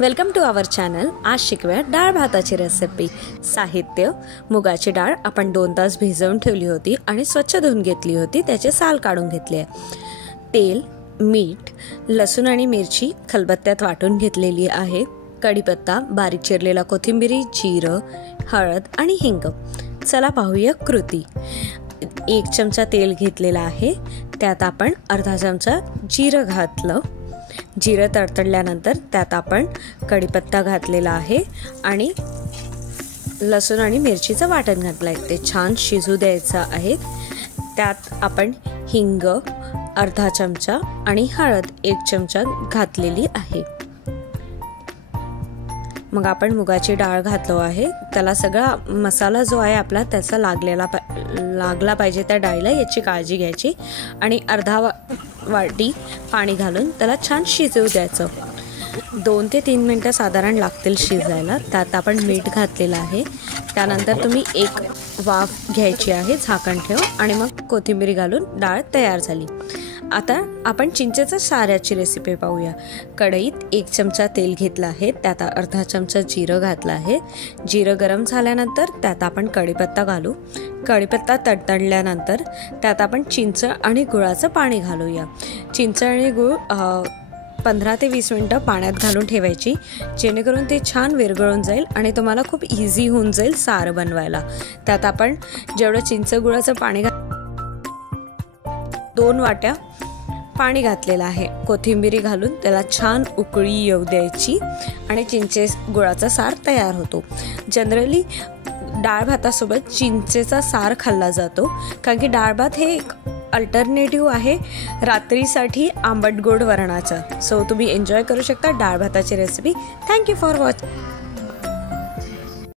Welcome to our channel. आज शिकूया डाळ भाताची रेसिपी। साहित्य: मुगाची डाळ आपण 2 तास भिजवून ठेवली होती आणि स्वच्छ धुवून घेतली होती, त्याचे साल काढून घेतले। तेल, मीठ, लसूण आणि मिरची खलबत्त्यात वाटून घेतलेली आहे। कढीपत्ता, बारीक चिरलेला कोथिंबीर, जिरं, हळद आणि हिंग। चला पाहूया कृती। 1 चमचा तेल घेतलेला आहे, त्यात आपण अर्धा चमचा जिरं घातलं। जिरं तडतडल्यानंतर त्यात आपण कढीपत्ता घातलेला आहे आणि लसूण आणि मिरचीचं वाटण घातलं आहे, ते छान शिजू द्यायचं आहे। त्यात आपण हिंग अर्धा चमचा आणि हळद 1 चमचा घातलेली आहे। मग आपण मुगाची डाळ घातलो आहे, त्याला सगळा मसाला जो आहे आपला त्याचा लागला पाहिजे त्या डाळीला, याची काळजी घ्यायची। आणि अर्धा वाटी पाणी घालून त्याला छान शिजवू द्यायचं। 2 ते 3 मिनिटं साधारण लागतील शिजायला। त्यात आपण मीठ घातलेलं आहे। त्यानंतर तुम्ही 1 वाफ घ्यायची आहे, झाकण ठेव आणि मग कोथिंबीर घालून डाळ तयार झाली। आता आपण चिंचेच्या साऱ्याची रेसिपी पाहूया। कढईत 1 चमचा तेल घेतलं आहे, त्यात अर्धा चमचा जिरं घातलं आहे। जिरं गरम झाल्यानंतर त्यात आपण कढीपत्ता घालू। कढीपत्ता तडतडल्यानंतर त्यात आपण चिंच आणि गुळाचं पाणी घालूया। चिंच आणि गुळ 15 ते 20 मिनिटं पाण्यात घालून ठेवायची, जेणेकरून ते छान विरघळून जाईल आणि तुम्हाला खूप इझी होऊन जाईल सार बनवायला। त्यात आपण जेवढं चिंच गुळाचं पाणी 2 वाट्या पाणी घातलेलं आहे। कोथिंबीर घालून त्याला छान उकळी येऊ द्यायची आणि चिंचे गुळाचा सार तयार होतो। जनरली डाळ भातासोबत चिंचेचा सार खाल्ला जातो, कारण की डाळ भात हे एक अल्टरनेटिव्ह आहे रात्रीसाठी आंबट गोड वरणाचा। सो तुम्ही एन्जॉय करू शकता डाळ भाताची रेसिपी। Thank you for watching.